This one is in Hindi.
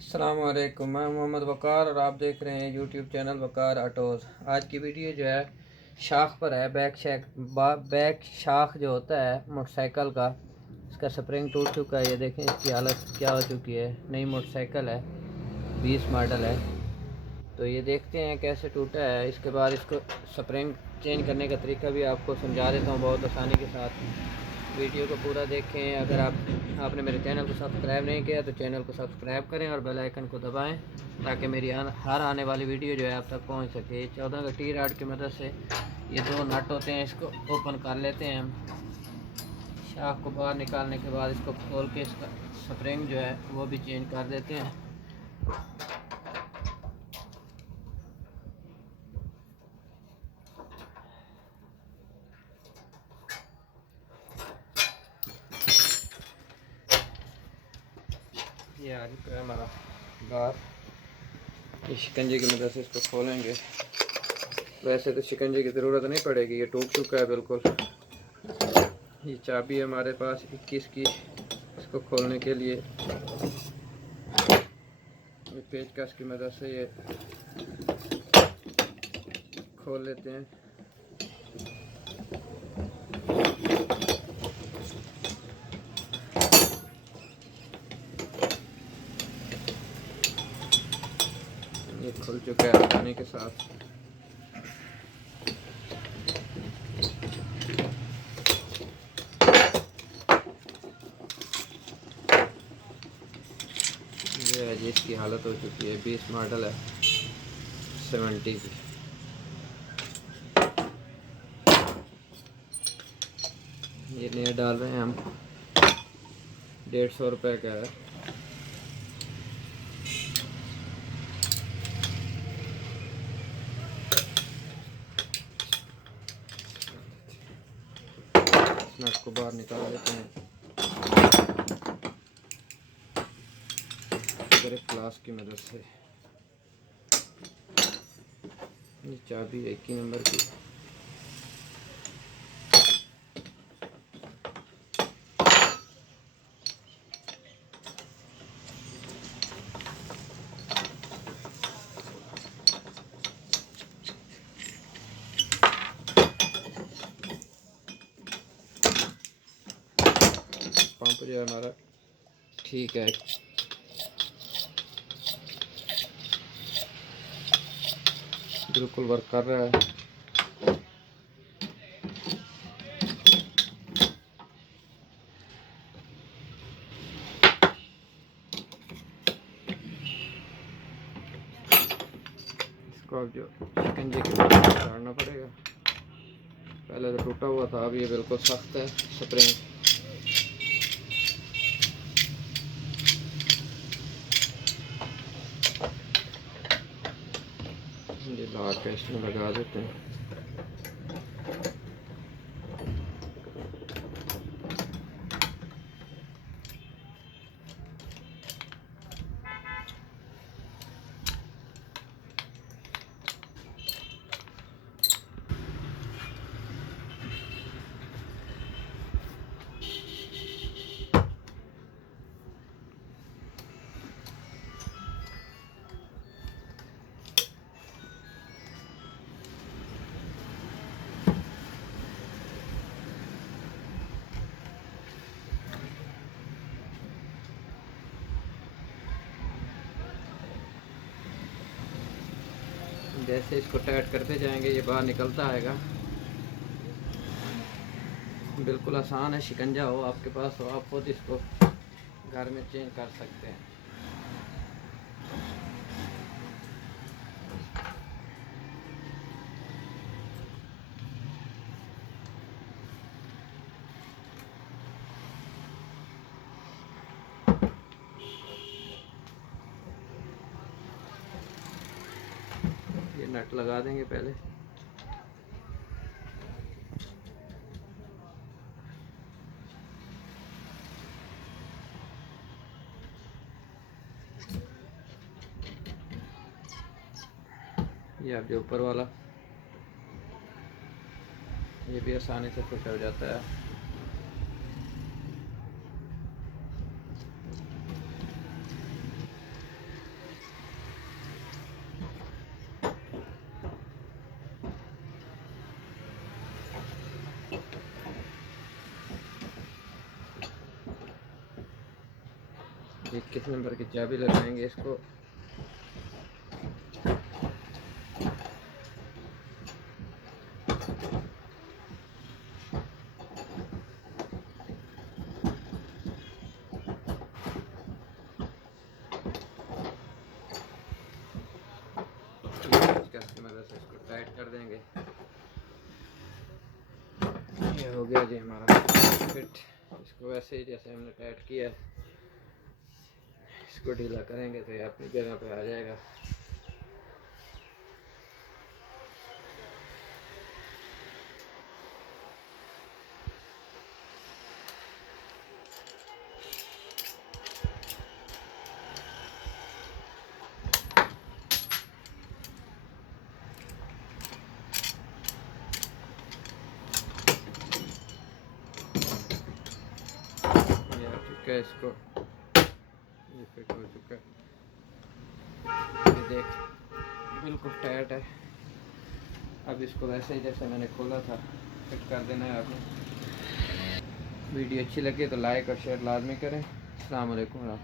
अस्सलाम वालेकुम, मैं मोहम्मद वकार और आप देख रहे हैं यूट्यूब चैनल वकार ऑटोज़। आज की वीडियो जो है शाख पर है। बैक शाख जो होता है मोटरसाइकिल का, इसका स्प्रिंग टूट चुका है। ये देखें इसकी हालत क्या हो चुकी है। नई मोटरसाइकिल है, 20 मॉडल है। तो ये देखते हैं कैसे टूटा है। इसके बाद इसको स्प्रिंग चेंज करने का तरीका भी आपको समझा देता हूँ बहुत आसानी के साथ। वीडियो को पूरा देखें। अगर आपने मेरे चैनल को सब्सक्राइब नहीं किया तो चैनल को सब्सक्राइब करें और बेल आइकन को दबाएं ताकि मेरी हर आने वाली वीडियो जो है आप तक पहुंच सके। 14 का टी रॉड की मदद से ये दो नट होते हैं, इसको ओपन कर लेते हैं हम। शाख को बाहर निकालने के बाद इसको खोल के इसका स्प्रिंग जो है वो भी चेंज कर देते हैं। ये आ चुका है हमारा बार। इस शिकंजे की मदद से इसको खोलेंगे। वैसे तो शिकंजे की ज़रूरत नहीं पड़ेगी, ये टूट चुका है बिल्कुल। ये चाबी है हमारे पास 21 की, इसको खोलने के लिए ये पेचकस की मदद से ये खोल लेते हैं। ये खुल चुका है आसानी के साथ। ये है जी, इसकी हालत हो चुकी है। 20 मॉडल है, 70 की। ये नया डाल रहे हैं हम, 150 रुपये का है। नट को बाहर निकाल लेते हैं ग्लास की मदद से। ये चाबी 21 नंबर की। पंप जो है हमारा ठीक है, बिल्कुल वर्क कर रहा है। इसको अब जो शिकंजे के बाद उतारना पड़ेगा। पहले तो टूटा हुआ था, अब ये बिल्कुल सख्त है स्प्रिंग। ये ला के इसमें लगा देते हैं। जैसे इसको टाइट करते जाएंगे ये बाहर निकलता आएगा। बिल्कुल आसान है। शिकंजा हो आपके पास हो, आप खुद इसको घर में चेंज कर सकते हैं। ये नट लगा देंगे पहले। ये अब जो ऊपर वाला, ये भी आसानी से फिट हो जाता है। 21 नंबर की चाबी लगाएंगे इसको। की मदद से इसको टाइट कर देंगे। ये हो गया जी हमारा फिट। इसको वैसे ही जैसे हमने टाइट किया है इसको ढीला करेंगे तो ये अपनी जगह पे आ जाएगा। इसको ये फिट हो चुका है, ये देख बिल्कुल टाइट है। अब इसको वैसे ही जैसे मैंने खोला था फिट कर देना है आपने। वीडियो अच्छी लगे तो लाइक और शेयर लाजमी करें। अस्सलाम वालेकुम।